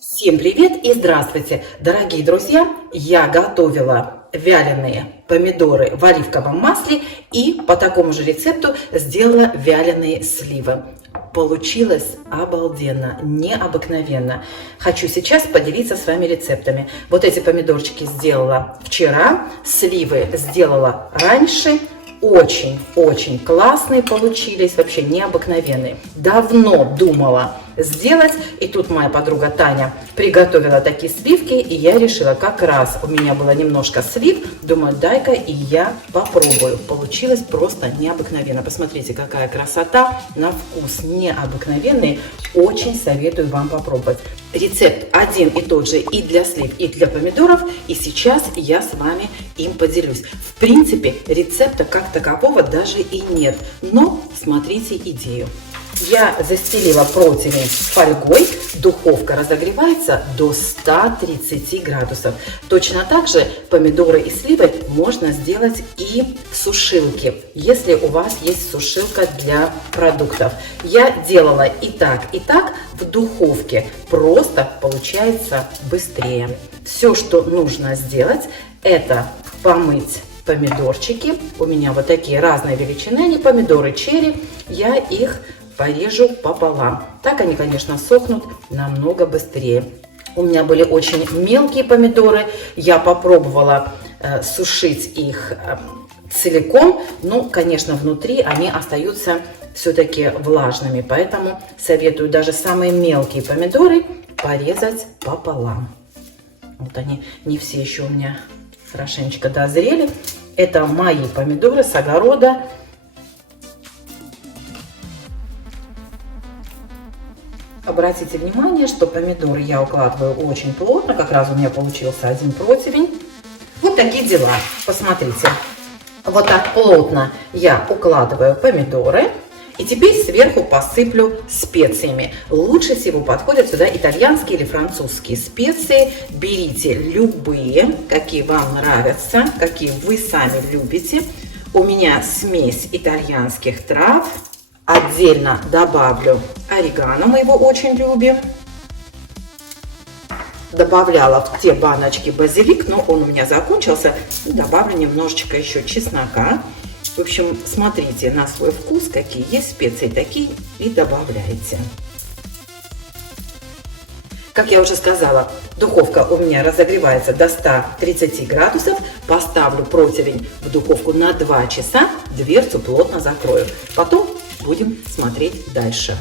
Всем привет и здравствуйте, дорогие друзья! Я готовила вяленые помидоры в оливковом масле и по такому же рецепту сделала вяленые сливы. Получилось обалденно, необыкновенно. Хочу сейчас поделиться с вами рецептами. Вот эти помидорчики сделала вчера, сливы сделала раньше. Очень-очень классные получились, вообще необыкновенные. Давно думала сделать, и тут моя подруга Таня приготовила такие сливки, и я решила, как раз у меня было немножко слив, думаю, дай-ка и я попробую. Получилось просто необыкновенно. Посмотрите, какая красота, на вкус необыкновенный. Очень советую вам попробовать. Рецепт один и тот же и для слив, и для помидоров, и сейчас я с вами им поделюсь. В принципе, рецепта как такового даже и нет, но смотрите идею. Я застелила противень фольгой, духовка разогревается до 130 градусов. Точно так же помидоры и сливы можно сделать и в сушилке, если у вас есть сушилка для продуктов. Я делала и так в духовке, просто получается быстрее. Все, что нужно сделать, это помыть помидорчики. У меня вот такие разные величины, они помидоры черри, я их порежу пополам. Так они, конечно, сохнут намного быстрее. У меня были очень мелкие помидоры. Я попробовала сушить их целиком. Но, конечно, внутри они остаются все-таки влажными. Поэтому советую даже самые мелкие помидоры порезать пополам. Вот они не все еще у меня хорошенечко дозрели. Это мои помидоры с огорода. Обратите внимание, что помидоры я укладываю очень плотно, как раз у меня получился один противень. Вот такие дела, посмотрите. Вот так плотно я укладываю помидоры. И теперь сверху посыплю специями. Лучше всего подходят сюда итальянские или французские специи. Берите любые, какие вам нравятся, какие вы сами любите. У меня смесь итальянских трав. Отдельно добавлю орегано, мы его очень любим. Добавляла в те баночки базилик, но он у меня закончился. Добавлю немножечко еще чеснока. В общем, смотрите на свой вкус, какие есть специи, такие и добавляйте. Как я уже сказала, духовка у меня разогревается до 130 градусов. Поставлю противень в духовку на 2 часа, дверцу плотно закрою. Потом будем смотреть дальше.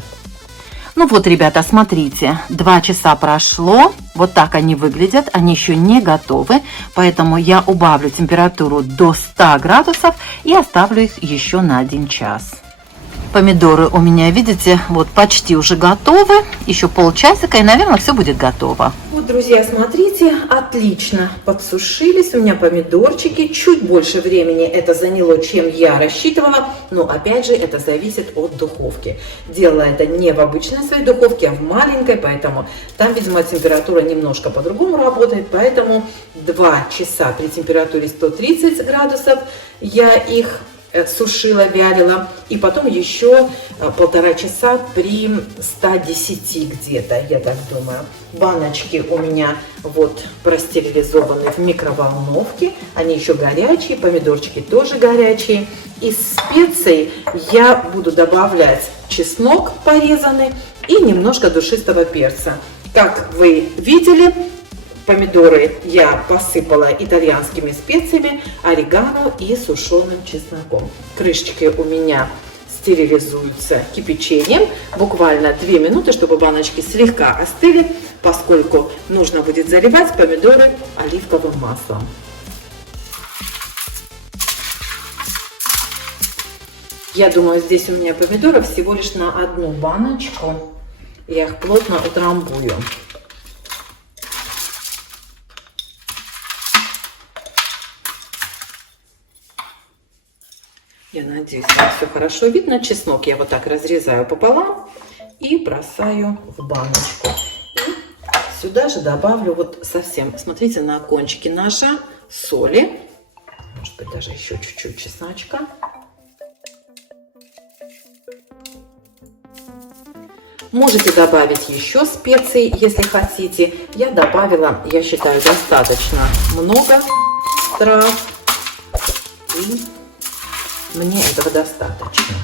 Ну вот, ребята, смотрите, 2 часа прошло, вот так они выглядят, они еще не готовы, поэтому я убавлю температуру до 100 градусов и оставлю их еще на 1 час. Помидоры у меня, видите, вот почти уже готовы, еще полчасика и, наверное, все будет готово. Вот, друзья, смотрите, отлично подсушились у меня помидорчики. Чуть больше времени это заняло, чем я рассчитывала, но опять же это зависит от духовки. Делала это не в обычной своей духовке, а в маленькой, поэтому там, видимо, температура немножко по-другому работает, поэтому 2 часа при температуре 130 градусов я их сушила, вялила, и потом еще 1,5 часа при 110 где-то, я так думаю. Баночки у меня вот простерилизованы в микроволновке, они еще горячие, помидорчики тоже горячие. Из специй я буду добавлять чеснок порезанный и немножко душистого перца. Как вы видели, помидоры я посыпала итальянскими специями, орегано и сушеным чесноком. Крышечки у меня стерилизуются кипячением. Буквально 2 минуты, чтобы баночки слегка остыли, поскольку нужно будет заливать помидоры оливковым маслом. Я думаю, здесь у меня помидоров всего лишь на 1 баночку. Я их плотно утрамбую. Я надеюсь, вам все хорошо видно. Чеснок я вот так разрезаю пополам и бросаю в баночку. И сюда же добавлю вот совсем, смотрите, на кончике ножа соли. Может быть, даже еще чуть-чуть чесночка. Можете добавить еще специй, если хотите. Я добавила, я считаю, достаточно много трав. И мне этого достаточно.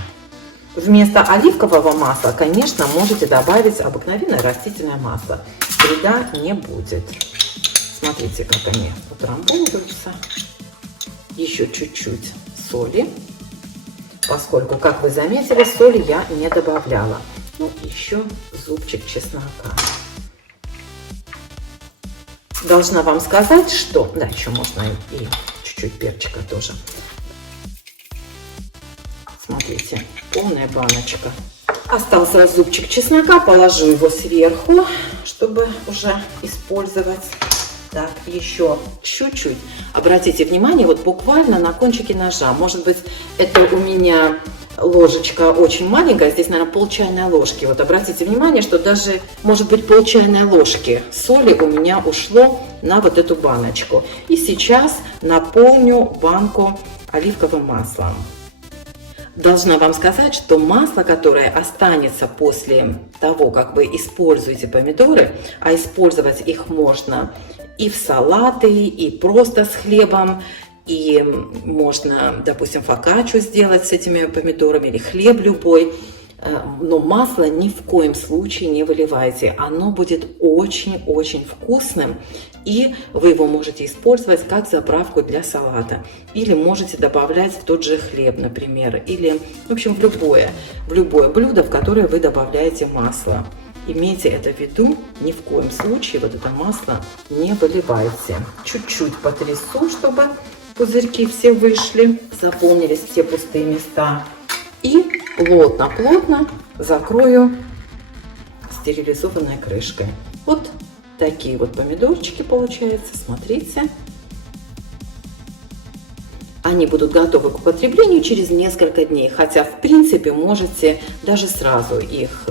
Вместо оливкового масла, конечно, можете добавить обыкновенное растительное масло. Вреда не будет. Смотрите, как они утрамбовываются. Еще чуть-чуть соли, поскольку, как вы заметили, соли я не добавляла. Ну, еще зубчик чеснока. Должна вам сказать, что... Да, еще можно и чуть-чуть перчика тоже. Смотрите, полная баночка. Остался зубчик чеснока, положу его сверху, чтобы уже использовать. Так, еще чуть-чуть. Обратите внимание, вот буквально на кончике ножа. Может быть, это у меня ложечка очень маленькая, здесь, наверное, пол чайной ложки. Вот обратите внимание, что даже, может быть, пол чайной ложки соли у меня ушло на вот эту баночку. И сейчас наполню банку оливковым маслом. Должна вам сказать, что масло, которое останется после того, как вы используете помидоры, а использовать их можно и в салаты, и просто с хлебом, и можно, допустим, фокаччу сделать с этими помидорами, или хлеб любой. Но масло ни в коем случае не выливайте. Оно будет очень-очень вкусным. И вы его можете использовать как заправку для салата. Или можете добавлять в тот же хлеб, например. Или, в общем, в любое блюдо, в которое вы добавляете масло. Имейте это в виду, ни в коем случае вот это масло не выливайте. Чуть-чуть потрясу, чтобы пузырьки все вышли, заполнились все пустые места. И плотно-плотно закрою стерилизованной крышкой. Вот такие вот помидорчики получаются, смотрите. Они будут готовы к употреблению через несколько дней, хотя в принципе можете даже сразу их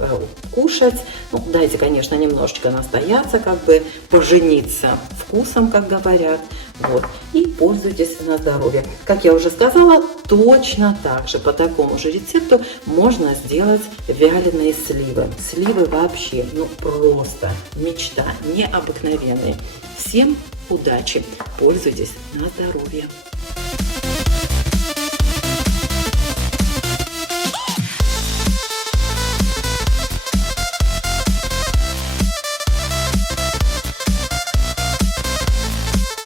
кушать. Ну, дайте, конечно, немножечко настояться, как бы пожениться вкусом, как говорят. Вот. И пользуйтесь на здоровье. Как я уже сказала, точно так же, по такому же рецепту можно сделать вяленые сливы. Сливы вообще, ну просто мечта, необыкновенные. Всем удачи, пользуйтесь на здоровье.